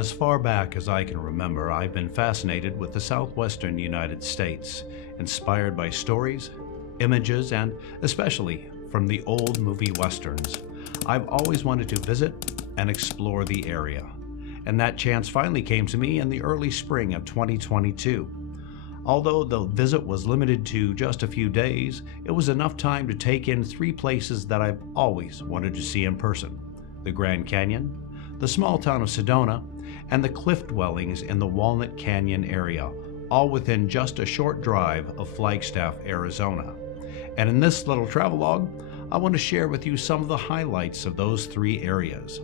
as far back as I can remember, I've been fascinated with the southwestern United States, inspired by stories, images, and especially from the old movie westerns. I've always wanted to visit and explore the area, and that chance finally came to me in the early spring of 2022. Although the visit was limited to just a few days, it was enough time to take in 3 places that I've always wanted to see in person: the Grand Canyon, the small town of Sedona, and the cliff dwellings in the Walnut Canyon area, all within just a short drive of Flagstaff, Arizona. And in this little travelogue, I want to share with you some of the highlights of those 3 areas.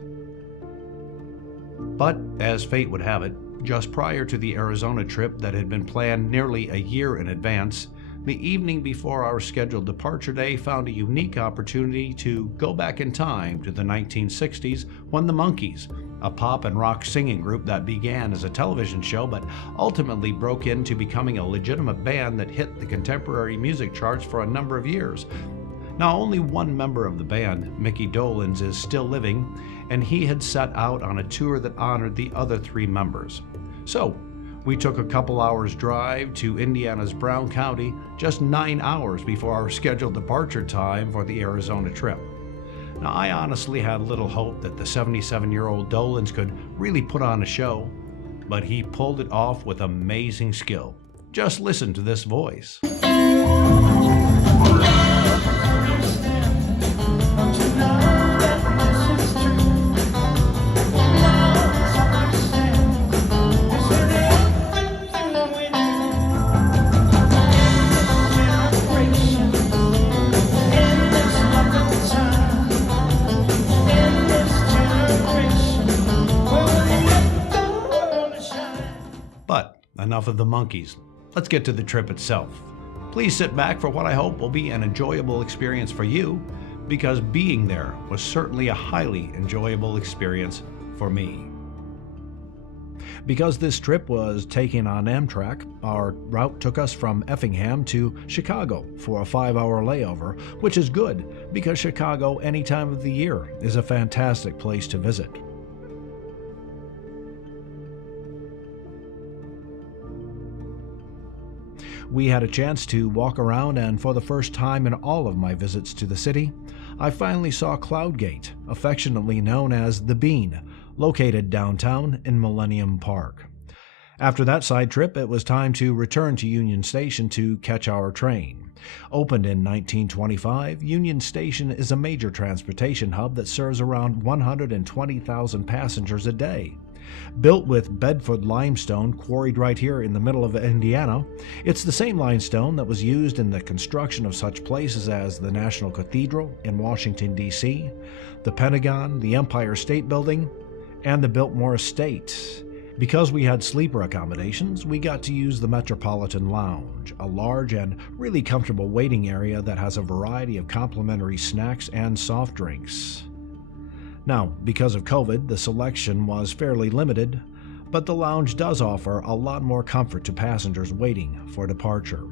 But as fate would have it, just prior to the Arizona trip that had been planned nearly a year in advance, the evening before our scheduled departure day found a unique opportunity to go back in time to the 1960s when the Monkees, a pop and rock singing group that began as a television show but ultimately broke into becoming a legitimate band that hit the contemporary music charts for a number of years. Now, only one member of the band, Mickey Dolenz, is still living, and he had set out on a tour that honored the other 3 members. So, we took a couple hours drive to Indiana's Brown County, just 9 hours before our scheduled departure time for the Arizona trip. Now, I honestly had little hope that the 77-year-old Dolenz could really put on a show, but he pulled it off with amazing skill. Just listen to this voice. But enough of the Monkees. Let's get to the trip itself. Please sit back for what I hope will be an enjoyable experience for you, because being there was certainly a highly enjoyable experience for me. Because this trip was taken on Amtrak, our route took us from Effingham to Chicago for a 5-hour layover, which is good because Chicago any time of the year is a fantastic place to visit. We had a chance to walk around, and for the first time in all of my visits to the city, I finally saw Cloud Gate, affectionately known as the Bean, located downtown in Millennium Park. After that side trip, it was time to return to Union Station to catch our train. Opened in 1925, Union Station is a major transportation hub that serves around 120,000 passengers a day. Built with Bedford limestone quarried right here in the middle of Indiana, it's the same limestone that was used in the construction of such places as the National Cathedral in Washington, D.C., the Pentagon, the Empire State Building, and the Biltmore Estate. Because we had sleeper accommodations, we got to use the Metropolitan Lounge, a large and really comfortable waiting area that has a variety of complimentary snacks and soft drinks. Now, because of COVID, the selection was fairly limited, but the lounge does offer a lot more comfort to passengers waiting for departure.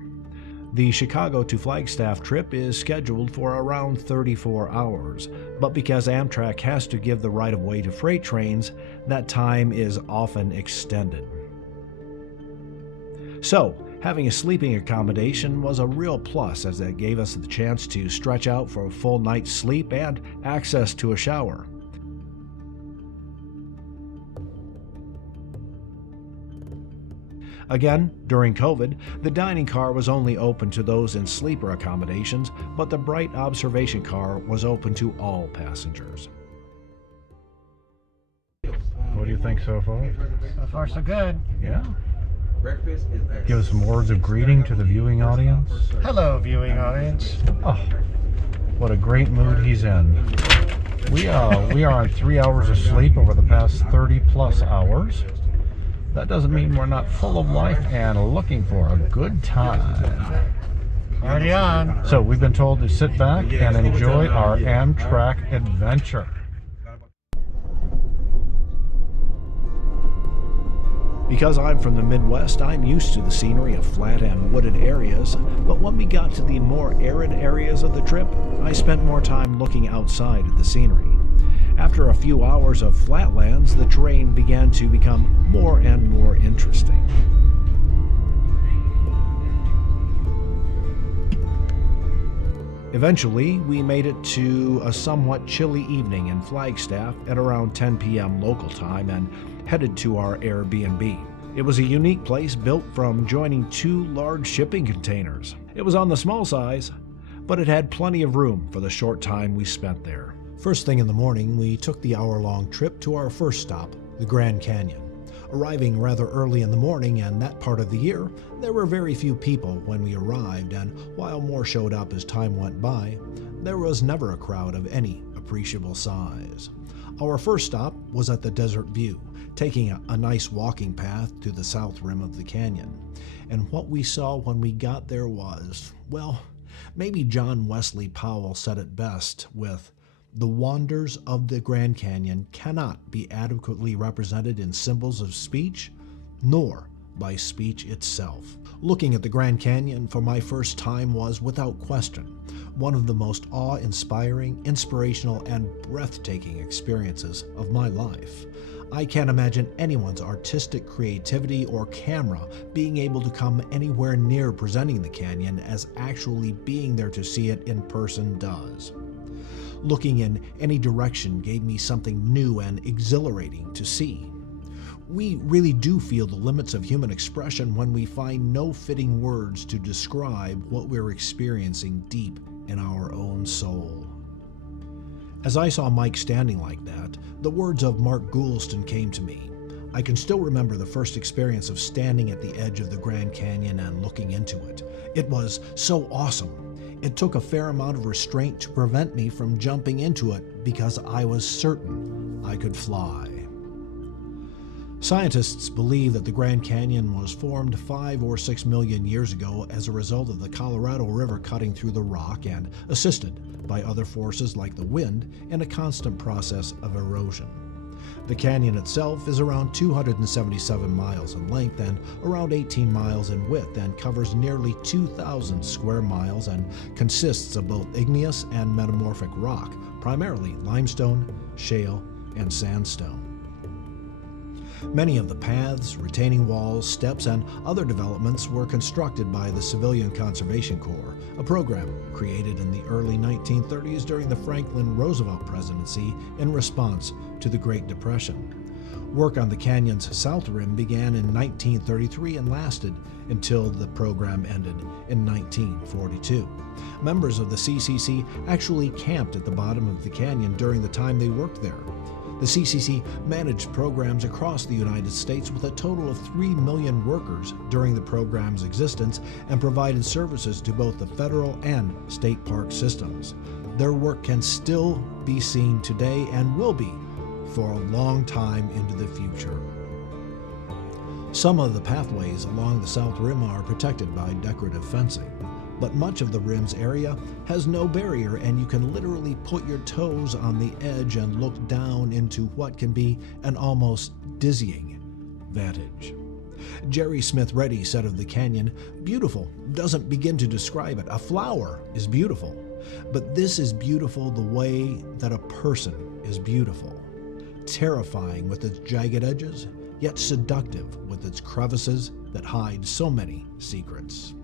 The Chicago to Flagstaff trip is scheduled for around 34 hours, but because Amtrak has to give the right-of-way to freight trains, that time is often extended. So, having a sleeping accommodation was a real plus, as it gave us the chance to stretch out for a full night's sleep and access to a shower. Again, during COVID, the dining car was only open to those in sleeper accommodations, but the Bright Observation car was open to all passengers. What do you think so far? So far, so good. Yeah? Give some words of greeting to the viewing audience. Hello, viewing audience. Oh, what a great mood he's in. We are on 3 hours of sleep over the past 30 plus hours. That doesn't mean we're not full of life and looking for a good time. Party on. So we've been told to sit back and enjoy our Amtrak adventure. Because I'm from the Midwest, I'm used to the scenery of flat and wooded areas, but when we got to the more arid areas of the trip, I spent more time looking outside at the scenery. After a few hours of flatlands, the terrain began to become more and more interesting. Eventually, we made it to a somewhat chilly evening in Flagstaff at around 10 p.m. local time and headed to our Airbnb. It was a unique place built from joining two large shipping containers. It was on the small size, but it had plenty of room for the short time we spent there. First thing in the morning, we took the hour-long trip to our first stop, the Grand Canyon. Arriving rather early in the morning and that part of the year, there were very few people when we arrived, and while more showed up as time went by, there was never a crowd of any appreciable size. Our first stop was at the Desert View, taking a nice walking path to the south rim of the canyon. And what we saw when we got there was, well, maybe John Wesley Powell said it best with, "The wonders of the Grand Canyon cannot be adequately represented in symbols of speech, nor by speech itself." Looking at the Grand Canyon for my first time was, without question, one of the most awe-inspiring, inspirational, and breathtaking experiences of my life. I can't imagine anyone's artistic creativity or camera being able to come anywhere near presenting the canyon as actually being there to see it in person does. Looking in any direction gave me something new and exhilarating to see. We really do feel the limits of human expression when we find no fitting words to describe what we're experiencing deep in our own soul. As I saw Mike standing like that, the words of Mark Goulston came to me. I can still remember the first experience of standing at the edge of the Grand Canyon and looking into it. It was so awesome. It took a fair amount of restraint to prevent me from jumping into it because I was certain I could fly. Scientists believe that the Grand Canyon was formed 5 or 6 million years ago as a result of the Colorado River cutting through the rock and assisted by other forces like the wind and a constant process of erosion. The canyon itself is around 277 miles in length and around 18 miles in width and covers nearly 2,000 square miles and consists of both igneous and metamorphic rock, primarily limestone, shale, and sandstone. Many of the paths, retaining walls, steps, and other developments were constructed by the Civilian Conservation Corps, a program created in the early 1930s during the Franklin Roosevelt presidency in response to the Great Depression. Work on the canyon's south rim began in 1933 and lasted until the program ended in 1942. Members of the CCC actually camped at the bottom of the canyon during the time they worked there. The CCC managed programs across the United States with a total of 3 million workers during the program's existence and provided services to both the federal and state park systems. Their work can still be seen today and will be for a long time into the future. Some of the pathways along the south rim are protected by decorative fencing, but much of the rim's area has no barrier and you can literally put your toes on the edge and look down into what can be an almost dizzying vantage. Jerry Smith Reddy said of the canyon, "Beautiful doesn't begin to describe it. A flower is beautiful, but this is beautiful the way that a person is beautiful. Terrifying with its jagged edges, yet seductive with its crevices that hide so many secrets."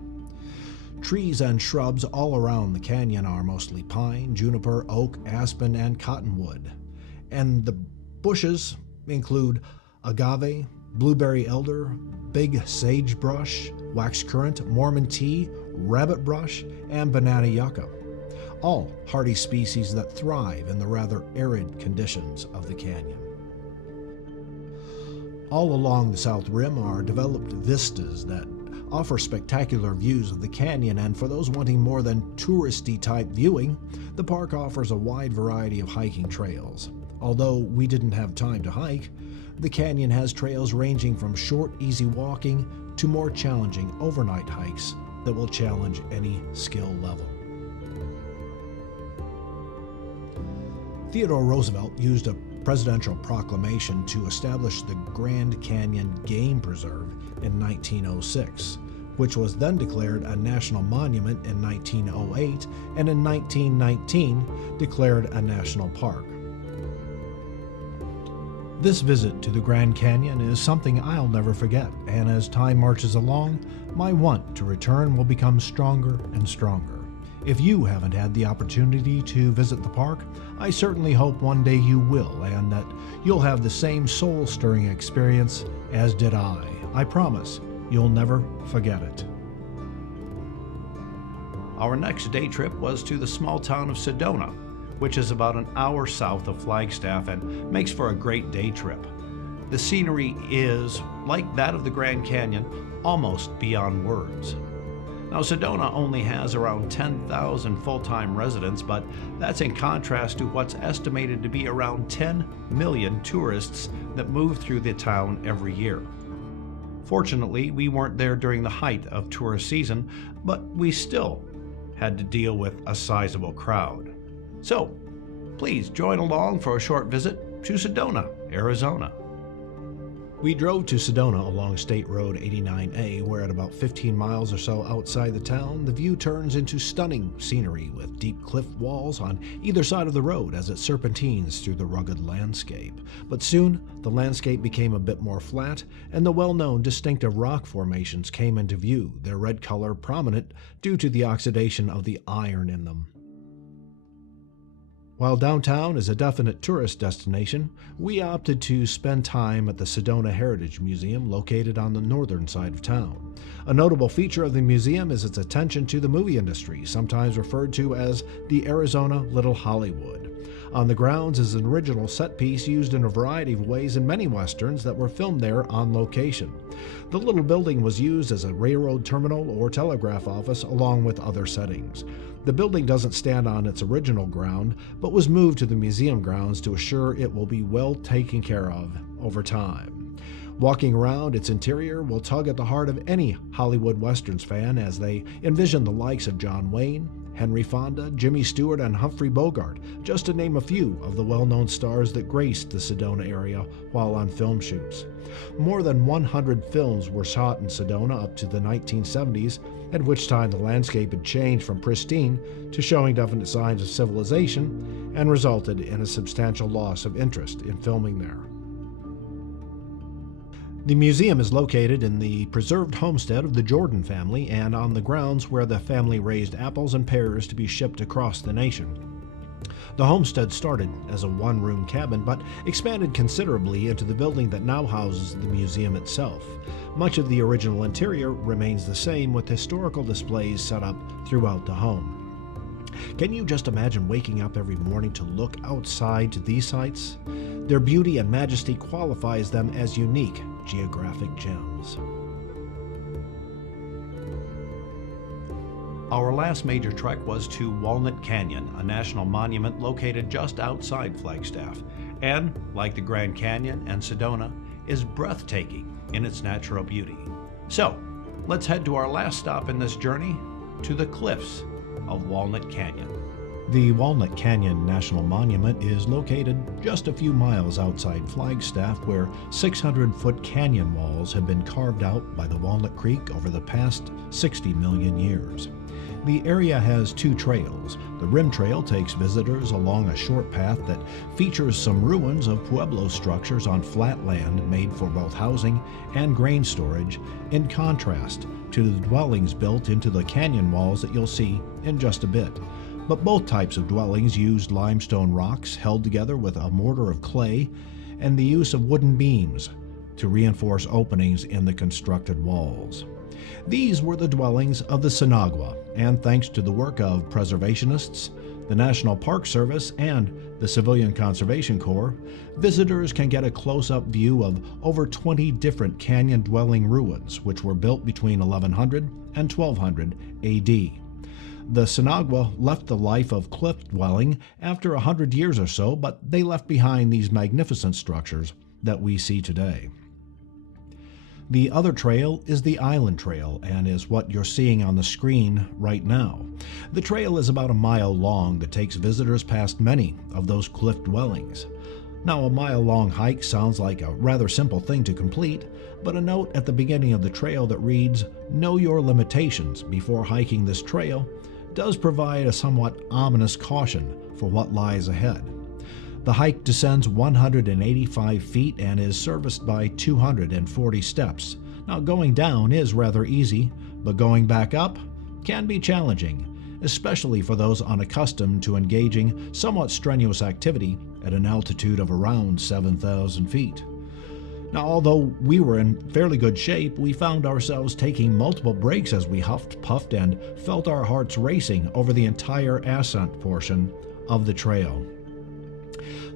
Trees and shrubs all around the canyon are mostly pine, juniper, oak, aspen, and cottonwood. And the bushes include agave, blueberry elder, big sagebrush, waxcurrant, Mormon tea, rabbit brush, and banana yucca. All hardy species that thrive in the rather arid conditions of the canyon. All along the south rim are developed vistas that offer spectacular views of the canyon, and for those wanting more than touristy type viewing, the park offers a wide variety of hiking trails. Although we didn't have time to hike, the canyon has trails ranging from short, easy walking to more challenging overnight hikes that will challenge any skill level. Theodore Roosevelt used a presidential proclamation to establish the Grand Canyon Game Preserve in 1906, which was then declared a national monument in 1908 and in 1919 declared a national park. This visit to the Grand Canyon is something I'll never forget, and as time marches along, my want to return will become stronger and stronger. If you haven't had the opportunity to visit the park, I certainly hope one day you will, and that you'll have the same soul-stirring experience as did I. I promise you'll never forget it. Our next day trip was to the small town of Sedona, which is about an hour south of Flagstaff and makes for a great day trip. The scenery is, like that of the Grand Canyon, almost beyond words. Now, Sedona only has around 10,000 full-time residents, but that's in contrast to what's estimated to be around 10 million tourists that move through the town every year. Fortunately, we weren't there during the height of tourist season, but we still had to deal with a sizable crowd. So, please join along for a short visit to Sedona, Arizona. We drove to Sedona along State Road 89A, where at about 15 miles or so outside the town, the view turns into stunning scenery with deep cliff walls on either side of the road as it serpentines through the rugged landscape. But soon, the landscape became a bit more flat, and the well-known distinctive rock formations came into view, their red color prominent due to the oxidation of the iron in them. While downtown is a definite tourist destination, we opted to spend time at the Sedona Heritage Museum located on the northern side of town. A notable feature of the museum is its attention to the movie industry, sometimes referred to as the Arizona Little Hollywood. On the grounds is an original set piece used in a variety of ways in many westerns that were filmed there on location. The little building was used as a railroad terminal or telegraph office along with other settings. The building doesn't stand on its original ground, but was moved to the museum grounds to assure it will be well taken care of over time. Walking around its interior will tug at the heart of any Hollywood Westerns fan as they envision the likes of John Wayne, Henry Fonda, Jimmy Stewart, and Humphrey Bogart, just to name a few of the well-known stars that graced the Sedona area while on film shoots. More than 100 films were shot in Sedona up to the 1970s, at which time the landscape had changed from pristine to showing definite signs of civilization and resulted in a substantial loss of interest in filming there. The museum is located in the preserved homestead of the Jordan family and on the grounds where the family raised apples and pears to be shipped across the nation. The homestead started as a one-room cabin, but expanded considerably into the building that now houses the museum itself. Much of the original interior remains the same, with historical displays set up throughout the home. Can you just imagine waking up every morning to look outside to these sights? Their beauty and majesty qualifies them as unique geographic gems. Our last major trek was to Walnut Canyon, a national monument located just outside Flagstaff, and, like the Grand Canyon and Sedona, is breathtaking in its natural beauty. So, let's head to our last stop in this journey, to the cliffs of Walnut Canyon. The Walnut Canyon National Monument is located just a few miles outside Flagstaff, where 600-foot canyon walls have been carved out by the Walnut Creek over the past 60 million years. The area has two trails. The Rim Trail takes visitors along a short path that features some ruins of Pueblo structures on flat land made for both housing and grain storage, in contrast to the dwellings built into the canyon walls that you'll see in just a bit. But both types of dwellings used limestone rocks held together with a mortar of clay and the use of wooden beams to reinforce openings in the constructed walls. These were the dwellings of the Sinagua, and thanks to the work of preservationists, the National Park Service, and the Civilian Conservation Corps, visitors can get a close-up view of over 20 different canyon-dwelling ruins, which were built between 1100 and 1200 AD. The Sinagua left the life of cliff dwelling after 100 years or so, but they left behind these magnificent structures that we see today. The other trail is the Island Trail and is what you're seeing on the screen right now. The trail is about a mile long that takes visitors past many of those cliff dwellings. Now, a mile-long hike sounds like a rather simple thing to complete, but a note at the beginning of the trail that reads, "Know your limitations before hiking this trail," does provide a somewhat ominous caution for what lies ahead. The hike descends 185 feet and is serviced by 240 steps. Now, going down is rather easy, but going back up can be challenging, especially for those unaccustomed to engaging somewhat strenuous activity at an altitude of around 7,000 feet. Now, although we were in fairly good shape, we found ourselves taking multiple breaks as we huffed, puffed, and felt our hearts racing over the entire ascent portion of the trail.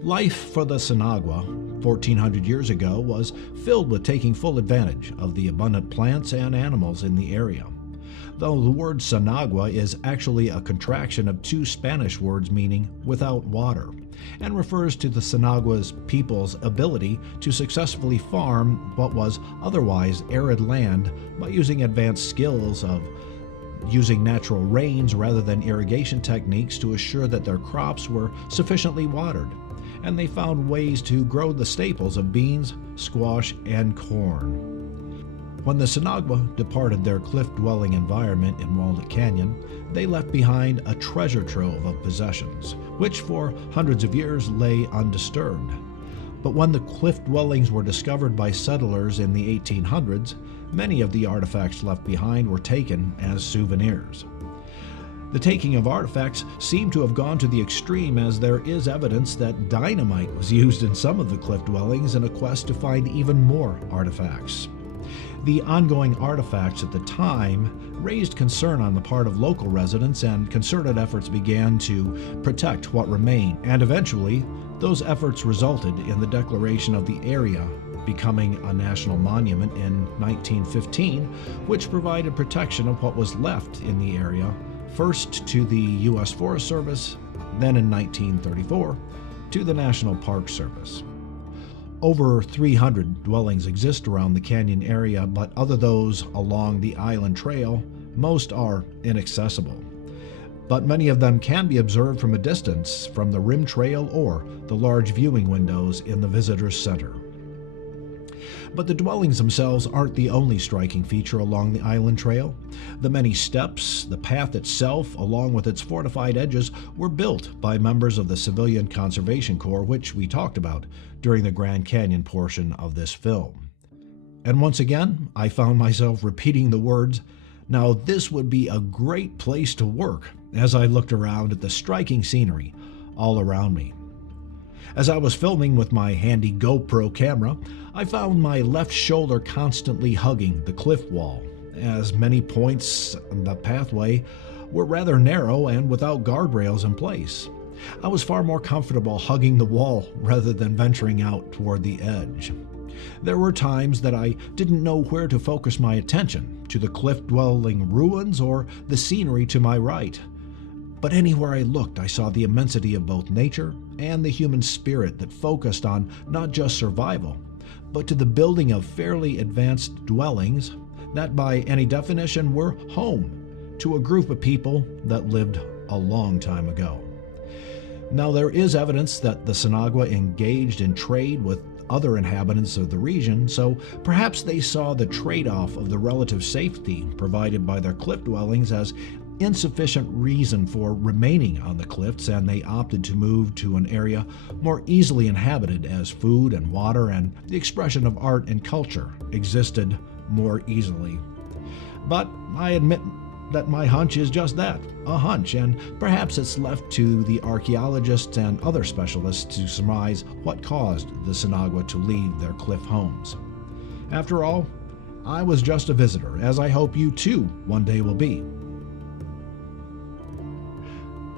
Life for the Sinagua 1,400 years ago was filled with taking full advantage of the abundant plants and animals in the area. Though the word Sinagua is actually a contraction of two Spanish words meaning without water, and refers to the Sinagua's people's ability to successfully farm what was otherwise arid land by using advanced skills of using natural rains rather than irrigation techniques to assure that their crops were sufficiently watered, and they found ways to grow the staples of beans, squash, and corn. When the Sinagua departed their cliff-dwelling environment in Walnut Canyon, they left behind a treasure trove of possessions, which for hundreds of years lay undisturbed. But when the cliff dwellings were discovered by settlers in the 1800s, many of the artifacts left behind were taken as souvenirs. The taking of artifacts seemed to have gone to the extreme, as there is evidence that dynamite was used in some of the cliff dwellings in a quest to find even more artifacts. The ongoing artifacts at the time raised concern on the part of local residents, and concerted efforts began to protect what remained, and eventually those efforts resulted in the declaration of the area becoming a national monument in 1915, which provided protection of what was left in the area, first to the U.S. Forest Service, then in 1934 to the National Park Service. Over 300 dwellings exist around the canyon area, but other those along the Island Trail, most are inaccessible. But many of them can be observed from a distance from the rim trail or the large viewing windows in the visitor's center. But the dwellings themselves aren't the only striking feature along the Island Trail. The many steps, the path itself, along with its fortified edges, were built by members of the Civilian Conservation Corps, which we talked about during the Grand Canyon portion of this film. And once again, I found myself repeating the words, "Now this would be a great place to work," as I looked around at the striking scenery all around me. As I was filming with my handy GoPro camera, I found my left shoulder constantly hugging the cliff wall, as many points on the pathway were rather narrow and without guardrails in place. I was far more comfortable hugging the wall rather than venturing out toward the edge. There were times that I didn't know where to focus my attention, to the cliff-dwelling ruins or the scenery to my right. But anywhere I looked, I saw the immensity of both nature and the human spirit that focused on not just survival, but to the building of fairly advanced dwellings that by any definition were home to a group of people that lived a long time ago. Now, there is evidence that the Sinagua engaged in trade with other inhabitants of the region, so perhaps they saw the trade-off of the relative safety provided by their cliff dwellings as insufficient reason for remaining on the cliffs, and they opted to move to an area more easily inhabited as food and water and the expression of art and culture existed more easily. But I admit that my hunch is just that, a hunch, and perhaps it's left to the archaeologists and other specialists to surmise what caused the Sinagua to leave their cliff homes. After all, I was just a visitor, as I hope you too one day will be.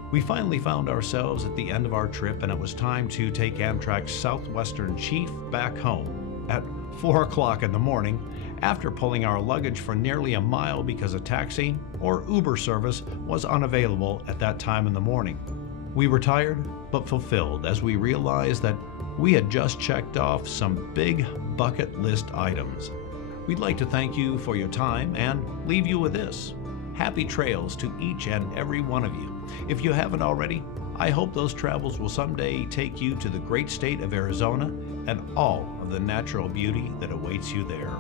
We finally found ourselves at the end of our trip, and it was time to take Amtrak's Southwestern Chief back home at 4 o'clock in the morning, after pulling our luggage for nearly a mile because a taxi or Uber service was unavailable at that time in the morning. We were tired but fulfilled as we realized that we had just checked off some big bucket list items. We'd like to thank you for your time and leave you with this. Happy trails to each and every one of you. If you haven't already, I hope those travels will someday take you to the great state of Arizona and all of the natural beauty that awaits you there.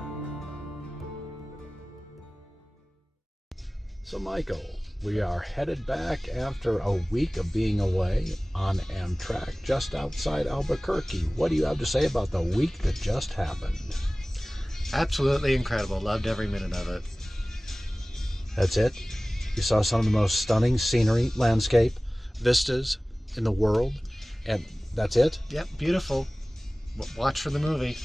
So Michael, we are headed back after a week of being away on Amtrak just outside Albuquerque. What do you have to say about the week that just happened? Absolutely incredible. Loved every minute of it. That's it? You saw some of the most stunning scenery, landscape, vistas in the world, and that's it? Yep, beautiful. Watch for the movie.